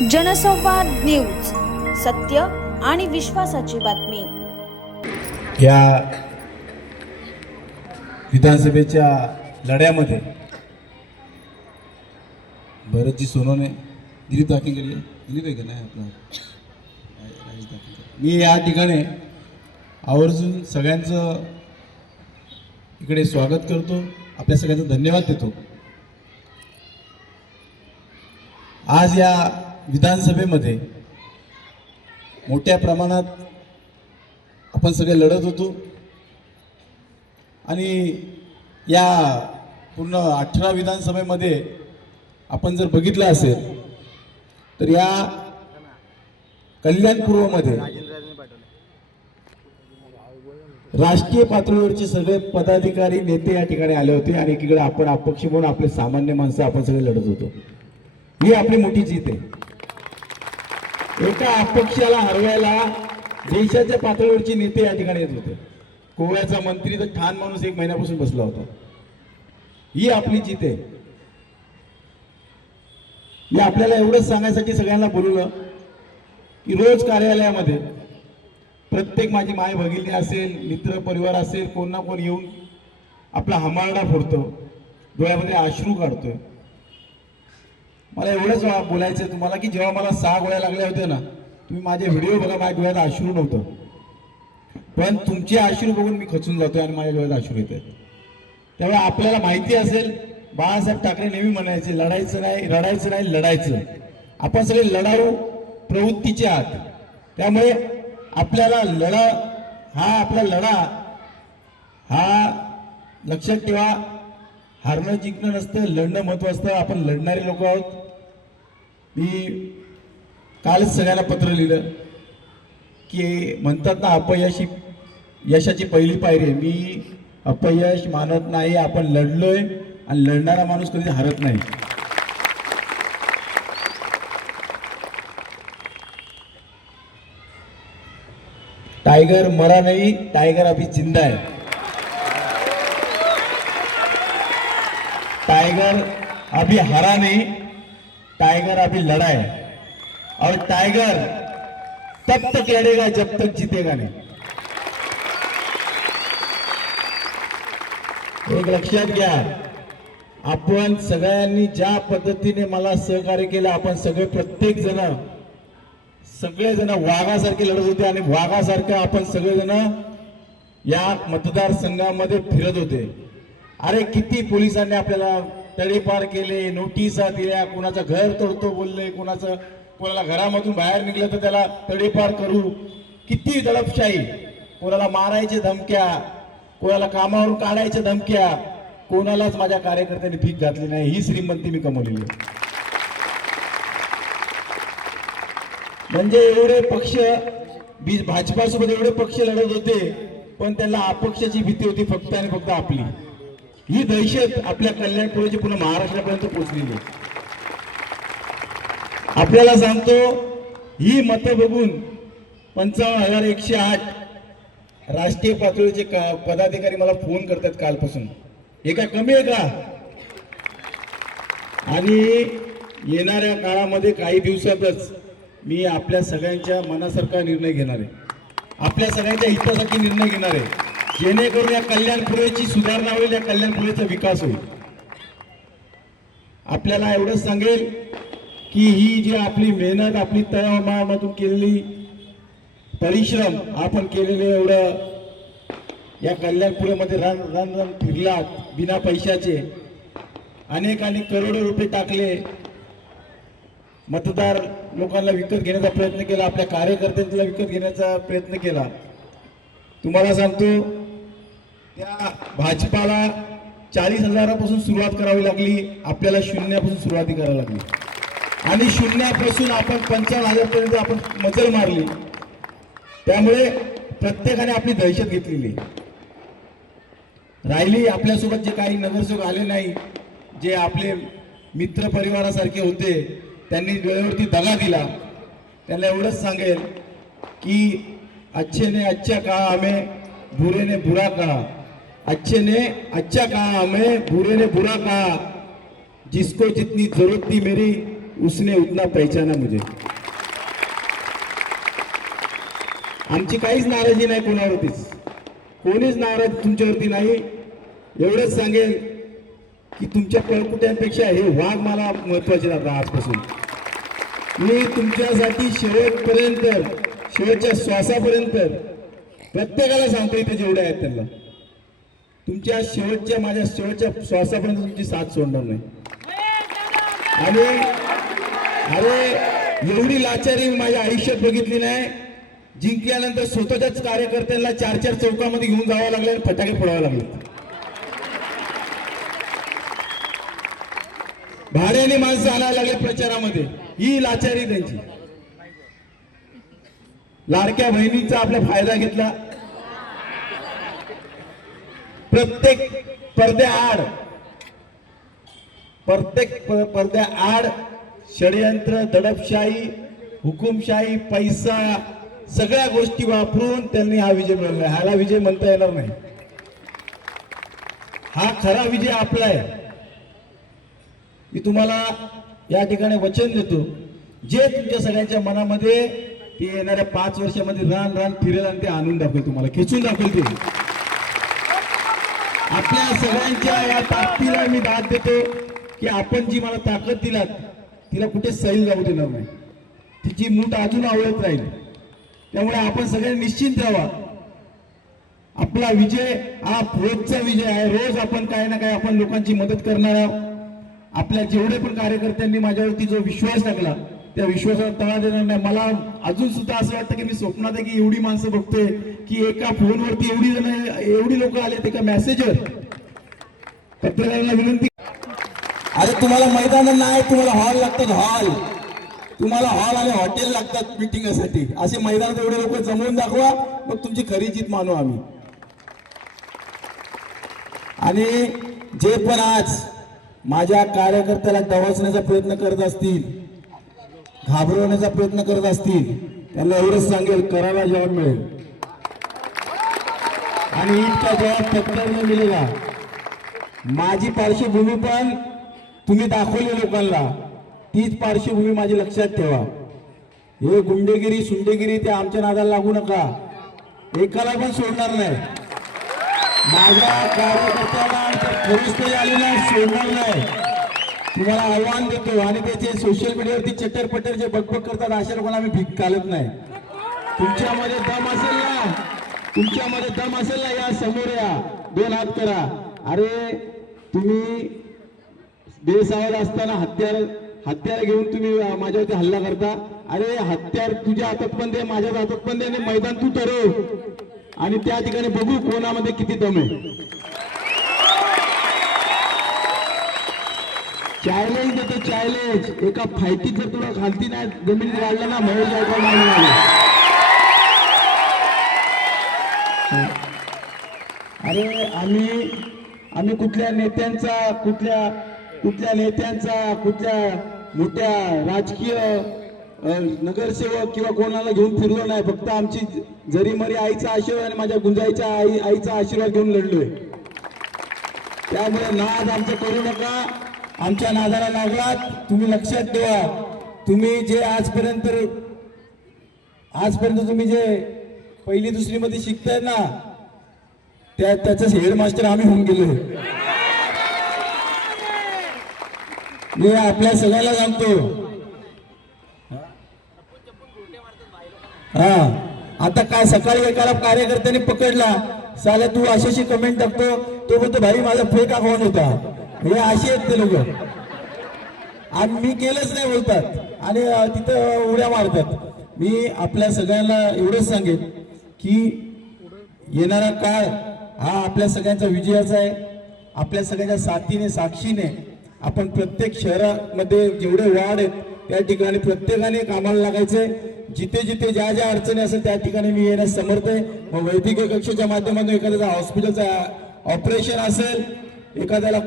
जनसंवाद न्यूज, सत्य आणि विश्वासाची बातमी। या विधानसभेच्या लढ्यामध्ये भरतजी सोनवणे, दिलीप दाखिंकडे, दिलीप आहे का नाही आपला, मी या ठिकाणी आवर्जून सगळ्यांचं इकडे स्वागत करतो, आपल्या सगळ्यांचा धन्यवाद देतो। आज या विधानसभेमध्ये मोठ्या प्रमाणात आपण सगळे लढत होतो आणि या पूर्ण 18 विधानसभेमध्ये आपण जर बघितलं असेल तर या कल्याण पूर्वमध्ये राष्ट्रीय पातळीवरचे सगळे पदाधिकारी नेते या ठिकाणी आले होते आणि एकीकडे आपण अपक्ष म्हणून आपले सामान्य माणसं आपण सगळे लढत होतो। ही आपली मोठी जीत आहे। एका अपक्षाला हरवायला देशाच्या पातळीवरचे नेते या ठिकाणी येत होते। गोव्याचा मंत्री तर ठाण माणूस 1 महिन्यापासून बसला होता। ही आपली जीत आहे। मी आपल्याला एवढंच सांगायसाठी सगळ्यांना बोलवलं की रोज कार्यालयामध्ये प्रत्येक माझी माय भगिनी असेल, मित्र परिवार असेल, कोण ना कोण येऊन आपला हमारडा फोडतो, डोळ्यामध्ये अश्रू काढतोय। मला एवढंच बोलायचं आहे तुम्हाला की जेव्हा मला 6 गोळ्या लागल्या होत्या ना, तुम्ही माझे व्हिडिओ बघा, माझ्या डोळ्यात अश्रू नव्हतं, पण तुमचे अश्रू बघून मी खचून जातोय आणि माझ्या डोळ्यात अश्रू येत आहेत। त्यामुळे आपल्याला माहिती असेल, बाळासाहेब ठाकरे नेहमी म्हणायचे, लढायचं नाही, रडायचं नाही, लढायचं। आपण सगळे लढाऊ प्रवृत्तीचे आहात, त्यामुळे आपल्याला आपला लढा हा लक्षात ठेवा। हारणं जिंकणं नसतं, लढणं महत्त्वाचं असतं। आपण लढणारे लोक आहोत। मी कालच सगळ्यांना पत्र लिहिलं की म्हणतात ना, अपयश यशाची पहिली पायरी आहे। मी अपयश मानत नाही, आपण लढलोय आणि लढणारा माणूस कधी हरत नाही। टाइगर मरा नहीं, टाइगर अभी जिंदा है। टाइगर अभी हरा नहीं, टाइगर अभी लड़ा है और टाइगर तब तक लड़ेगा जब तक जीतेगा नहीं। एक लक्षात घ्या, आपण सगळ्यांनी ज्या पद्धतीने मला सहकार्य केलं, आपण सगळेजण वाघासारखे लढत होते आणि वाघासारखे आपण सगळेजण या मतदारसंघामध्ये फिरत होते। अरे किती पोलिसांनी आपल्याला तडीपार केले, नोटिसा दिल्या, कोणाचं घर तोडतो बोलले, कोणाला घरामधून बाहेर निघलं तर त्याला तडीपार करू, किती दडपशाही, कोणाला मारायचे धमक्या, कोणाला कामावरून काढायच्या धमक्या, कोणालाच माझ्या कार्यकर्त्यांनी भीक घातली नाही। ही श्रीमंती मी कमवलेली आहे। म्हणजे एवढे पक्ष भाजपासोबत एवढे पक्ष लढत होते, पण त्यांना अपक्षाची भीती होती फक्त आणि फक्त आपली। ही दहशत आपल्या कल्याणपुराची पूर्ण महाराष्ट्रापर्यंत पोहोचलेली आहे। आपल्याला सांगतो, ही मतं बघून 55,108 राष्ट्रीय पातळीचे पदाधिकारी मला फोन करतात कालपासून। हे काय कमी आहे का? आणि येणाऱ्या काळामध्ये काही दिवसातच मी आपल्या सगळ्यांच्या मनासारखा निर्णय घेणार आहे, आपल्या सगळ्यांच्या हितासाठी निर्णय घेणार आहे, जेणेकरून या कल्याणपुरेची सुधारणा होईल, या कल्याणपुरेचा विकास होईल। आपल्याला एवढंच सांगेल की ही जी आपली मेहनत, आपली तळमळामधून केलेली परिश्रम, आपण केलेले एवढं या कल्याणपुरेमध्ये रण फिरलात बिना पैशाचे, अनेकांनी करोडो रुपये टाकले, मतदार लोकांना विकत घेण्याचा प्रयत्न केला, आपल्या कार्यकर्त्यांना विकत घेण्याचा प्रयत्न केला। तुम्हाला सांगतो, त्या भाजपाला 40,000पासून सुरुवात करावी लागली, आपल्याला शून्यापासून सुरुवात करावी लागली आणि शून्यापासून आपण 55,000 पर्यंत आपण मजल मारली। त्यामुळे प्रत्येकाने आपली दहशत घेतलेली राहिली। आपल्यासोबत जे काही नगरसेवक आले नाही, जे आपले मित्र परिवारासारखे होते, त्यांनी वेळेवरती दगा दिला, त्यांना एवढंच सांगेल की अच्छे ने अच्छा कहा, हमें बुरे ने बुरा कहा, अच्छे ने अच्छा कहा, हमें बुरे ने बुरा कहा। जिसको जितनी जरूरत थी मेरी उसने उतना पहचाना मुझे. आमची काहीच नाराजी नाही कोणावरतीच, कोणीच नाराज तुमच्यावरती नाही. एवढंच सांगेल की तुमच्या पळकुट्यांपेक्षा हे वाघ मला महत्वाचे आता आजपासून. मी तुमच्यासाठी शेवटपर्यंत, शेवटच्या श्वासापर्यंत प्रत्येकाला सांगतो इथे जेवढे आहेत त्यांना, तुमच्या शेवटच्या, माझ्या शेवटच्या श्वासापर्यंत तुमची साथ सोडणार नाही. आणि अरे एवढी लाचारी माझ्या आयुष्यात बघितली नाही. जिंकल्यानंतर स्वतःच्याच कार्यकर्त्यांना 4-4 चौकामध्ये घेऊन जावं लागलं आणि फटाके फोडावे लागले. भाड्याने माणसं आणायला लागले प्रचारामध्ये. ही लाचारी त्यांची. लाडक्या बहिणींचा आपला फायदा घेतला. प्रत्येक पडद्याआड, पडद्याआड षडयंत्र, दडपशाही, हुकुमशाही, पैसा, सगळ्या गोष्टी वापरून त्यांनी हा विजय मिळवला. ह्याला विजय म्हणता येणार नाही. हा खरा विजय आपला आहे. मी तुम्हाला या ठिकाणी वचन देतो, जे तुमच्या सगळ्यांच्या मनामध्ये ते येणाऱ्या 5 वर्षामध्ये रान रान फिरेल आणि ते आणून दाखवेल, तुम्हाला खेचून दाखवेल. ते आपल्या सगळ्यांच्या या ताकदीला मी दाद देतो की आपण जी मला ताकद दिलात तिला कुठे सैल जाऊ देणार नाही. तिची मूठ अजून आवळत राहील. त्यामुळे आपण सगळ्यांनी निश्चिंत राहावा. आपला विजय हा रोजचा विजय आहे. रोज आपण काय ना काय आपण लोकांची मदत करणार आहोत. आपल्या जेवढे पण कार्यकर्त्यांनी माझ्यावरती जो विश्वास टाकला त्या विश्वासाला तडा देणार नाही. मला अजून सुद्धा असं वाटतं की मी स्वप्नात आहे की एवढी माणसं बघतोय की एका फोनवरती एवढी लोक आले, एका मेसेजवर. पत्रकारांना विनंती, अरे तुम्हाला मैदान नाही, तुम्हाला हॉल लागतात. हॉल, तुम्हाला हॉल आणि हॉटेल लागतात मिटिंगसाठी. असे मैदानात एवढे लोक जमवून दाखवा, मग तुमची खरी जीत मानू आम्ही. आणि जे पण आज माझ्या कार्यकर्त्याला दवाचण्याचा प्रयत्न करत असतील, घाबरवण्याचा प्रयत्न करत असतील, त्यांना एवढंच सांगेल, करायला जवाब मिळेल. आणि ईद का जवाब पत्थर में मिलेगा. माझी पार्श्वभूमी पण तुम्ही दाखवली लोकांना, तीच पार्श्वभूमी माझी लक्षात ठेवा. हे गुंडेगिरी सुंडेगिरी ते आमच्या नादाला लागू नका. एकाला पण सोडणार नाही. माझ्या कार्यकर्त्याला खरोष्ट आलेला सोडणार नाही. तुम्हाला आव्हान देतो. आणि त्याचे सोशल मीडियावरती चटरपटर जे बकबक करतात अशा लोकांना आम्ही भीक घालत नाही. तुमच्यामध्ये दम असेल ना, तुमच्यामध्ये दम असेल ना, या समोर या, 2 हात करा. अरे तुम्ही बेसावध असताना हत्यार घेऊन तुम्ही माझ्यावरती हल्ला करता. अरे हत्यार तुझ्या हातात पण दे, माझ्या हातात पण दे, आणि मैदान तू ठरव. आणि त्या ठिकाणी बघू कोणामध्ये किती दम आहे. चॅलेंज देतो, चॅलेंज. एका फायटीत जर तुला खालती नाही जमिनीत वाढला ना, महेश गायकवाड नाही. अरे आम्ही कुठल्या नेत्यांचा, कुठल्या मोठ्या राजकीय नगरसेवक किंवा कोणाला घेऊन फिरलो नाही. फक्त आमची जरीमरी आईचा आशीर्वाद आणि माझ्या गुंजाईच्या आईचा आशीर्वाद घेऊन लढलोय. त्यामुळे नाद आमचं करू नका. आमच्या नादाला लागलात तुम्ही लक्षात ठेवा. तुम्ही जे आजपर्यंत तुम्ही जे 1ली 2री मध्ये शिकताय ना, त्याचं हेडमास्टर आम्ही होऊन गेलो. मी आपल्या सगळ्याला सांगतो. हा, आता काय सकाळी एकाला कार्यकर्त्यांनी पकडला, साला तू अशी कमेंट टाकतो, तो बोलतो भाई माझा फेक अकाउंट होता. हे असे आहेत ते लोक. आणि मी केलंच नाही बोलतात आणि तिथं उड्या मारतात. मी आपल्या सगळ्यांना एवढंच सांगेन की येणारा काळ हा आपल्या सगळ्यांचा विजयाचा आहे. आपल्या सगळ्यांच्या साथीने, साक्षीने आपण प्रत्येक शहरामध्ये जेवढे वार्ड आहेत त्या ठिकाणी प्रत्येकाने कामाला लागायचंय. जिथे जिथे ज्या ज्या अडचणी असेल त्या ठिकाणी मी येण्यास समर्थ आहे. मग वैद्यकीय कक्षाच्या माध्यमातून एखाद्याचा हॉस्पिटलचा ऑपरेशन असेल, एखाद्याला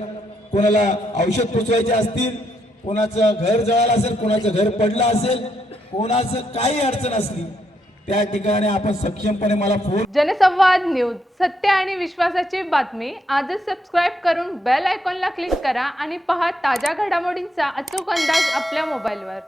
कोणाला औषध पोचवायचे असतील, कोणाचं घर जळालं असेल, कोणाचं घर पडलं असेल, कोणाचं काही अडचण असली त्या ठिकाणी आपण सक्षमपणे मला फोन. जनसंवाद न्यूज, सत्य आणि विश्वासाची बातमी. आजच सबस्क्राईब करून बेल आयकॉनला क्लिक करा आणि पहा ताज्या घडामोडींचा अचूक अंदाज आपल्या मोबाईलवर.